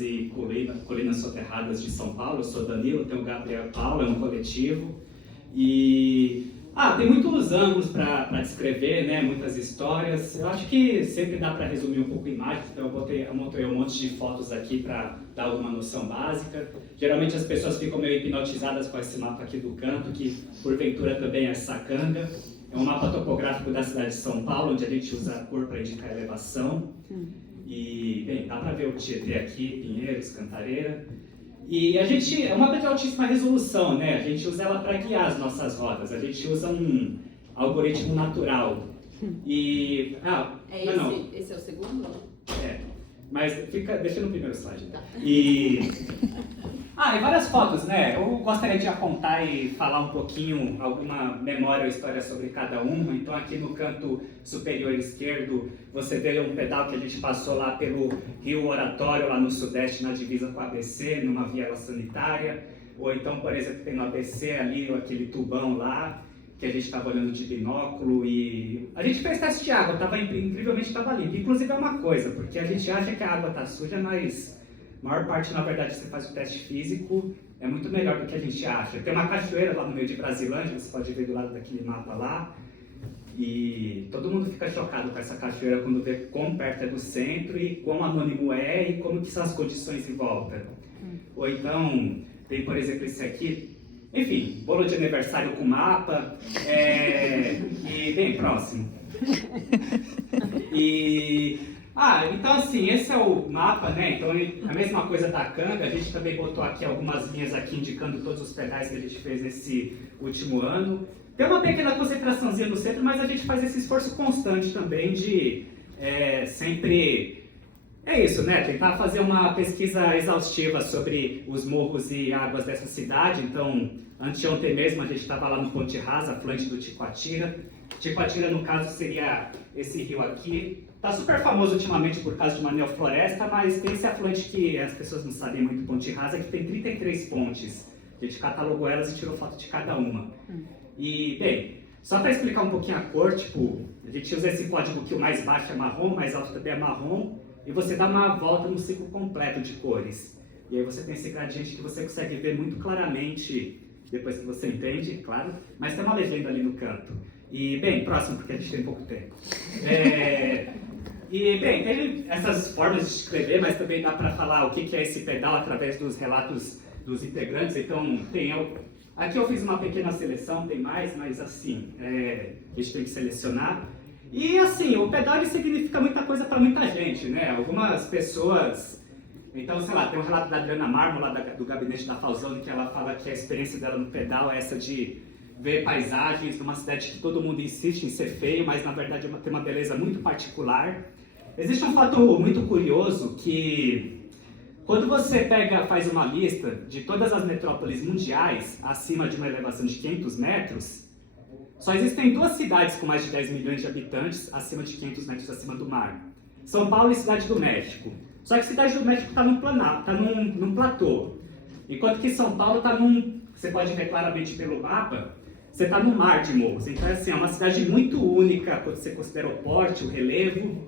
e Colinas Soterradas de São Paulo. Eu sou Danilo, tenho o Gabriel Paulo, é um coletivo. E tem muitos ângulos para descrever, né? Muitas histórias. Eu acho que sempre dá para resumir um pouco imagens, então eu montei um monte de fotos aqui para dar alguma noção básica. Geralmente as pessoas ficam meio hipnotizadas com esse mapa aqui do canto, que porventura também é Sacanga. É um mapa topográfico da cidade de São Paulo, onde a gente usa a cor para indicar a elevação. E, bem, dá para ver o Tietê aqui, Pinheiros, Cantareira. E a gente, é uma mapa de altíssima resolução, né? A gente usa ela para guiar as nossas rotas. A gente usa um algoritmo natural. E... Esse é o segundo? É. Mas deixa no primeiro slide. Tá. E várias fotos, né? Eu gostaria de apontar e falar um pouquinho, alguma memória ou história sobre cada uma. Então aqui no canto superior esquerdo, você vê um pedal que a gente passou lá pelo Rio Oratório, lá no sudeste, na divisa com o ABC, numa viela sanitária. Ou então, por exemplo, tem no ABC ali, aquele tubão lá, que a gente estava olhando de binóculo e... A gente fez teste de água, incrivelmente estava limpo. Inclusive é uma coisa, porque a gente acha que a água está suja, mas a maior parte, na verdade, você faz o teste físico, é muito melhor do que a gente acha. Tem uma cachoeira lá no meio de Brasilândia, você pode ver do lado daquele mapa lá, e todo mundo fica chocado com essa cachoeira quando vê quão perto é do centro e quão anônimo é e como que são as condições em volta. Ou então, tem, por exemplo, esse aqui. Enfim, bolo de aniversário com mapa, e bem próximo. Então assim, esse é o mapa, né? Então a mesma coisa da Canga, a gente também botou aqui algumas linhas aqui indicando todos os pedais que a gente fez nesse último ano. Tem uma pequena concentraçãozinha no centro, mas a gente faz esse esforço constante também de sempre... É isso, né? Tentar fazer uma pesquisa exaustiva sobre os morros e águas dessa cidade. Então, anteontem mesmo a gente estava lá no Ponte Rasa, afluente do Ticoatira. Ticoatira, no caso, seria esse rio aqui. Está super famoso ultimamente por causa de uma neofloresta, mas tem esse afluente que as pessoas não sabem muito, Ponte Rasa, que tem 33 pontes. A gente catalogou elas e tirou foto de cada uma. E, bem, só para explicar um pouquinho a cor, a gente usa esse código que o mais baixo é marrom, o mais alto também é marrom. E você dá uma volta no ciclo completo de cores. E aí você tem esse gradiente que você consegue ver muito claramente, depois que você entende, claro. Mas tem uma legenda ali no canto. E, bem, próximo, porque a gente tem pouco tempo. E, bem, tem essas formas de escrever, mas também dá para falar o que é esse pedal através dos relatos dos integrantes. Então, aqui eu fiz uma pequena seleção, tem mais, mas assim, a gente tem que selecionar. E assim, o pedal ele significa muita coisa para muita gente, né? Algumas pessoas... Então, sei lá, tem um relato da Adriana Marmo, lá do gabinete da Falzone, que ela fala que a experiência dela no pedal é essa de ver paisagens numa cidade que todo mundo insiste em ser feio, mas na verdade tem uma beleza muito particular. Existe um fato muito curioso que quando você faz uma lista de todas as metrópoles mundiais acima de uma elevação de 500 metros, só existem duas cidades com mais de 10 milhões de habitantes acima de 500 metros acima do mar. São Paulo e Cidade do México. Só que Cidade do México está num platô. Enquanto que São Paulo está você pode ver claramente pelo mapa, você está no mar de morros. Então assim, é uma cidade muito única quando você considera o porte, o relevo.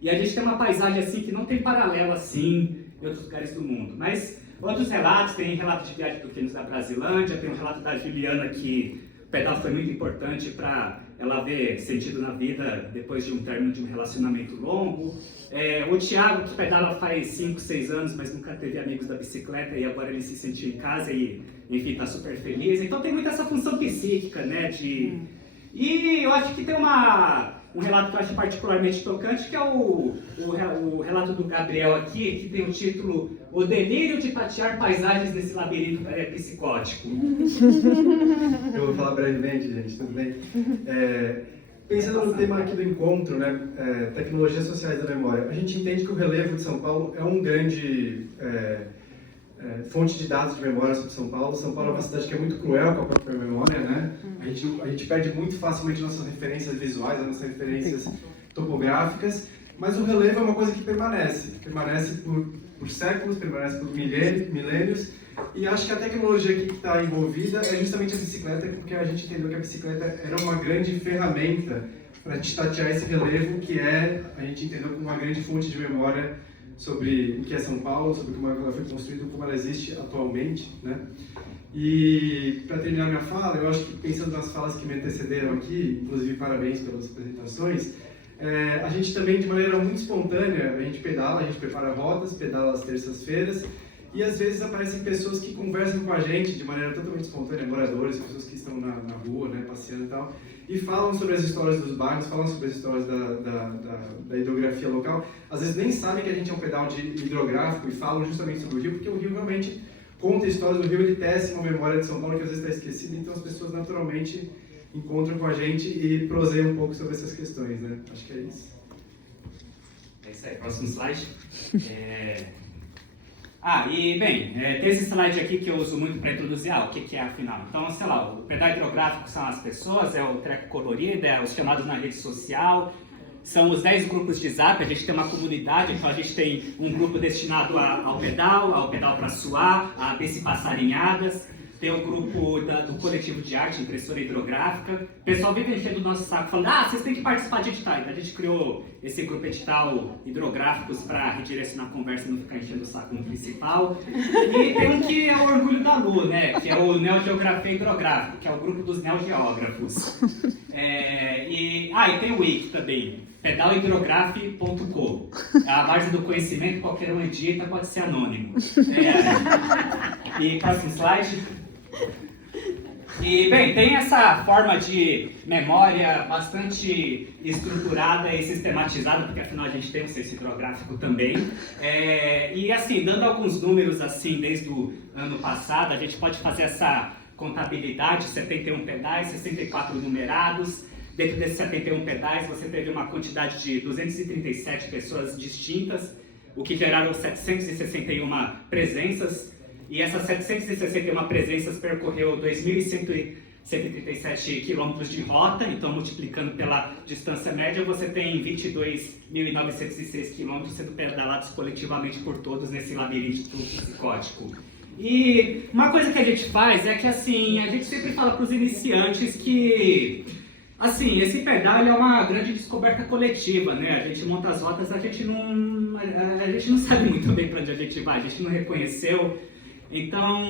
E a gente tem uma paisagem assim que não tem paralelo assim em outros lugares do mundo. Mas outros relatos, tem relato de viagem do Quênis da Brasilândia, tem um relato da Juliana que o pedal foi muito importante para ela ver sentido na vida depois de um término de um relacionamento longo. O Thiago, que pedala faz 5, 6 anos, mas nunca teve amigos da bicicleta e agora ele se sentiu em casa e, enfim, está super feliz. Então tem muito essa função psíquica, né? E eu acho que tem um relato que eu acho particularmente tocante, que é o relato do Gabriel aqui, que tem o título O Delírio de Tatear Paisagens nesse Labirinto Psicótico. Eu vou falar brevemente, gente, tudo bem? Pensando no tema aqui do encontro, né, tecnologias sociais da memória, a gente entende que o relevo de São Paulo é um grande fonte de dados de memória sobre São Paulo. São Paulo é uma cidade que é muito cruel com a própria memória, né? A gente perde muito facilmente nossas referências visuais, nossas referências topográficas, mas o relevo é uma coisa que permanece por séculos, permanece por milênios, e acho que a tecnologia aqui que está envolvida é justamente a bicicleta, porque a gente entendeu que a bicicleta era uma grande ferramenta para a gente tatear esse relevo, que a gente entendeu como uma grande fonte de memória sobre o que é São Paulo, sobre como ela foi construída, como ela existe atualmente, né? E para terminar minha fala, eu acho que pensando nas falas que me antecederam aqui, inclusive parabéns pelas apresentações, a gente também, de maneira muito espontânea, a gente pedala, a gente prepara rotas, pedala às terças-feiras, e às vezes aparecem pessoas que conversam com a gente de maneira totalmente espontânea, moradores, pessoas que estão na rua, né, passeando e tal, e falam sobre as histórias dos bairros, falam sobre as histórias da hidrografia local. Às vezes nem sabem que a gente é um pedal hidrográfico e falam justamente sobre o rio, porque o rio realmente conta histórias do rio, ele tece uma memória de São Paulo que às vezes está esquecida, então as pessoas naturalmente encontram com a gente e proseiam um pouco sobre essas questões, né? Acho que é isso. É isso aí, próximo slide. E bem, tem esse slide aqui que eu uso muito para introduzir o que é afinal. Então, sei lá, o pedal hidrográfico são as pessoas, é o treco colorido, é os chamados na rede social, são os 10 grupos de Zap, a gente tem uma comunidade, então a gente tem um grupo destinado ao pedal para suar, a bicipassarinhadas, tem o grupo do coletivo de arte, impressora hidrográfica. O pessoal vive enchendo o nosso saco falando, vocês têm que participar de edital. Então a gente criou esse grupo edital hidrográficos para redirecionar a conversa e não ficar enchendo o saco no principal. E tem um que é o Orgulho da Lu, né? Que é o Neogeografia Hidrográfica, que é o grupo dos neogeógrafos. E tem o Wiki também, pedalhidrografe.com. É a base do conhecimento, qualquer um edita, pode ser anônimo. E próximo slide. E, bem, tem essa forma de memória bastante estruturada e sistematizada, porque afinal a gente tem um censo hidrográfico também. E assim, dando alguns números assim, desde o ano passado, a gente pode fazer essa contabilidade, 71 pedais, 64 numerados. Dentro desses 71 pedais, você teve uma quantidade de 237 pessoas distintas, o que geraram 761 presenças. E essas 761 presenças percorreu 2.137 quilômetros de rota, então multiplicando pela distância média, você tem 22.906 quilômetros sendo pedalados coletivamente por todos nesse labirinto psicótico. E uma coisa que a gente faz é que assim, a gente sempre fala para os iniciantes que assim, esse pedal é uma grande descoberta coletiva, né? A gente monta as rotas, a gente não sabe muito bem para onde a gente vai, a gente não reconheceu. Então,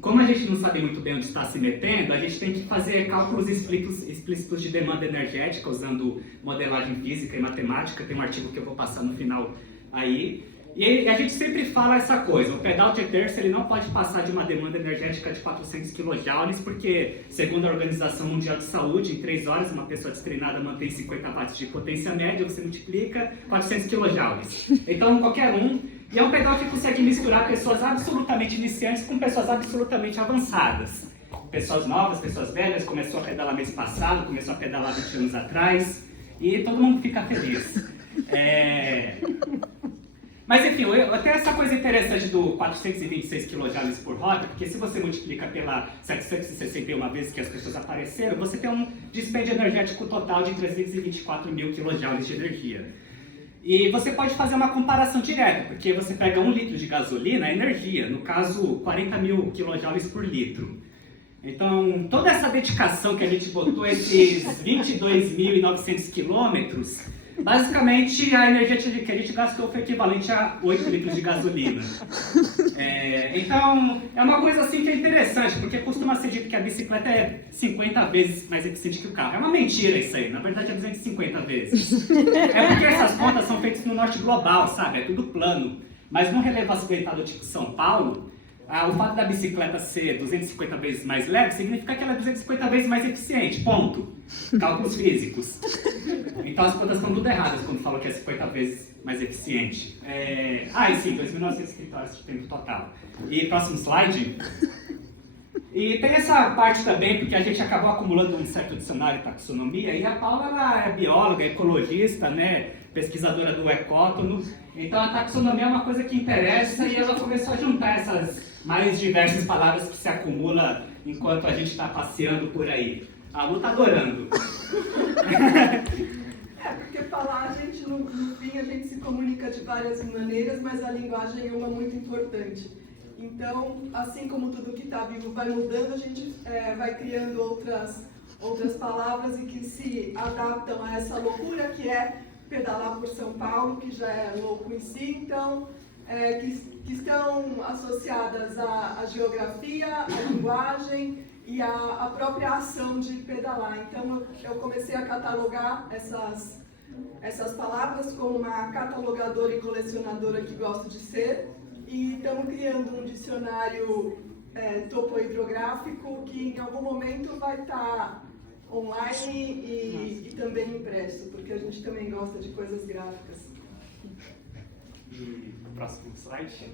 como a gente não sabe muito bem onde está se metendo, a gente tem que fazer cálculos explícitos de demanda energética usando modelagem física e matemática. Tem um artigo que eu vou passar no final aí. E a gente sempre fala essa coisa, o pedal de terça ele não pode passar de uma demanda energética de 400 kJ, porque, segundo a Organização Mundial de Saúde, em 3 horas uma pessoa destreinada mantém 50 watts de potência média, você multiplica 400 kJ. Então, qualquer um, e é um pedal que consegue misturar pessoas absolutamente iniciantes com pessoas absolutamente avançadas. Pessoas novas, pessoas velhas, começou a pedalar mês passado, começou a pedalar 20 anos atrás, e todo mundo fica feliz. Mas enfim, até essa coisa interessante do 426 kJ por rota, porque se você multiplica pela 761 vezes que as pessoas apareceram, você tem um dispêndio energético total de 324 mil kJ de energia. E você pode fazer uma comparação direta, porque você pega 1 litro de gasolina, é energia, no caso 40 mil kJ por litro. Então, toda essa dedicação que a gente botou, esses 22.900 quilômetros, basicamente a energia que a gente gastou foi equivalente a 8 litros de gasolina. Então, é uma coisa assim que é interessante, porque costuma ser dito que a bicicleta é 50 vezes mais eficiente que o carro. É uma mentira isso aí, na verdade é 250 vezes. É porque essas contas são feitas no norte global, sabe? É tudo plano. Mas num relevo acidentado tipo São Paulo, o fato da bicicleta ser 250 vezes mais leve significa que ela é 250 vezes mais eficiente, ponto. Cálculos físicos. Então as contas estão tudo erradas quando falam que é 50 vezes mais eficiente. E sim, 2.900 escritórios de tempo total. E próximo slide. E tem essa parte também, porque a gente acabou acumulando um certo dicionário de taxonomia, e a Paula ela é bióloga, ecologista, né, pesquisadora do ecótono. Então a taxonomia é uma coisa que interessa e ela começou a juntar essas mais diversas palavras que se acumulam enquanto a gente está passeando por aí. A Lu tá adorando. Porque falar, no fim, a gente se comunica de várias maneiras, mas a linguagem é uma muito importante. Então, assim como tudo que está vivo vai mudando, a gente vai criando outras palavras e que se adaptam a essa loucura que é Pedalar por São Paulo, que já é louco em si, então, que estão associadas à geografia, à linguagem e à própria ação de pedalar. Então, eu comecei a catalogar essas palavras como uma catalogadora e colecionadora que gosto de ser, e estamos criando um dicionário topohidrográfico que em algum momento vai estar online e também impresso, porque a gente também gosta de coisas gráficas. Próximo slide.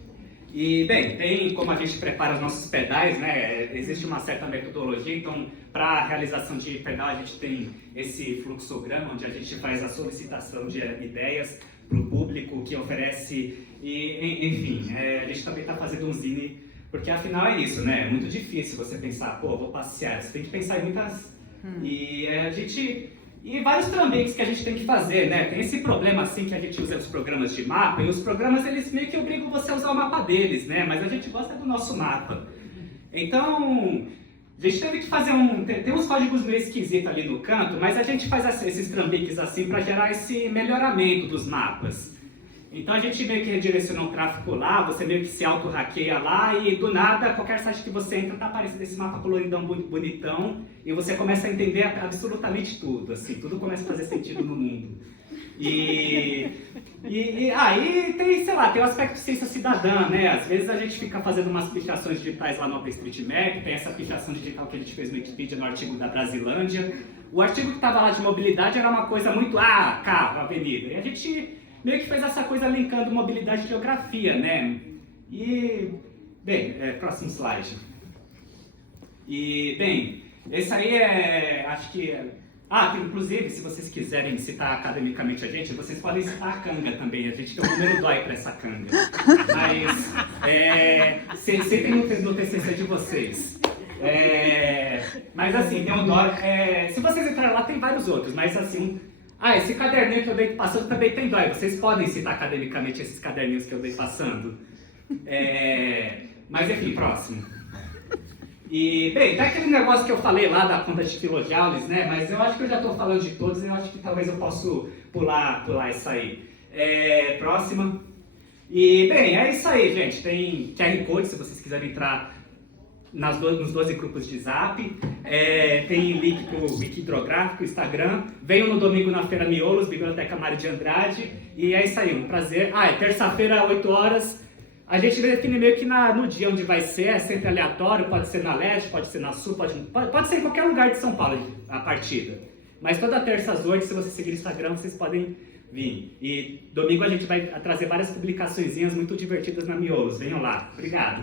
E, bem, tem como a gente prepara os nossos pedais, né? Existe uma certa metodologia, então, para a realização de pedal, a gente tem esse fluxograma, onde a gente faz a solicitação de ideias para o público que oferece, e, enfim, a gente também está fazendo um zine, porque afinal é isso, né? É muito difícil você pensar, pô, vou passear, você tem que pensar em muitas... E vários trambiques que a gente tem que fazer, né? Tem esse problema assim que a gente usa os programas de mapa, e os programas eles meio que obrigam você a usar o mapa deles, né? Mas a gente gosta do nosso mapa. Então, a gente teve que fazer tem uns códigos meio esquisitos ali no canto, mas a gente faz esses trambiques assim para gerar esse melhoramento dos mapas. Então a gente meio que redireciona o tráfego lá, você meio que se auto-hackeia lá e do nada, qualquer site que você entra tá aparecendo esse mapa coloridão bonitão e você começa a entender absolutamente tudo, assim, tudo começa a fazer sentido no mundo. E aí tem, sei lá, tem o aspecto de ciência cidadã, né? Às vezes a gente fica fazendo umas pichações digitais lá no OpenStreetMap, tem essa pichação digital que a gente fez no Wikipedia no artigo da Brasilândia. O artigo que estava lá de mobilidade era uma coisa muito, carro, avenida. E a gente meio que fez essa coisa linkando mobilidade e geografia, né? E, bem, próximo slide. E, bem, esse aí acho que... inclusive, se vocês quiserem citar academicamente a gente, vocês podem citar a Canga também, a gente tem um número dói para essa Canga. Mas, citem no TCC de vocês. Mas assim, tem um dói... se vocês entrarem lá, tem vários outros, mas assim... esse caderninho que eu dei passando também tem dói. Vocês podem citar academicamente esses caderninhos que eu dei passando. Mas enfim, próximo. E, bem, tem aquele negócio que eu falei lá da conta de kilojoules, né? Mas eu acho que eu já estou falando de todos e eu acho que talvez eu possa pular essa aí. Próxima. E, bem, é isso aí, gente. Tem QR Code se vocês quiserem entrar nos 12 grupos de Zap, tem link para o Wiki Hidrográfico, Instagram. Venham no domingo na Feira Miolos, Biblioteca Mário de Andrade. E é isso aí, um prazer. É terça-feira, 8 horas. A gente define meio que no dia onde vai ser, é sempre aleatório, pode ser na Leste, pode ser na Sul, pode ser em qualquer lugar de São Paulo a partida. Mas toda terça às 8, se vocês seguirem o Instagram, vocês podem vir. E domingo a gente vai trazer várias publicaçõezinhas muito divertidas na Miolos. Venham lá. Obrigado.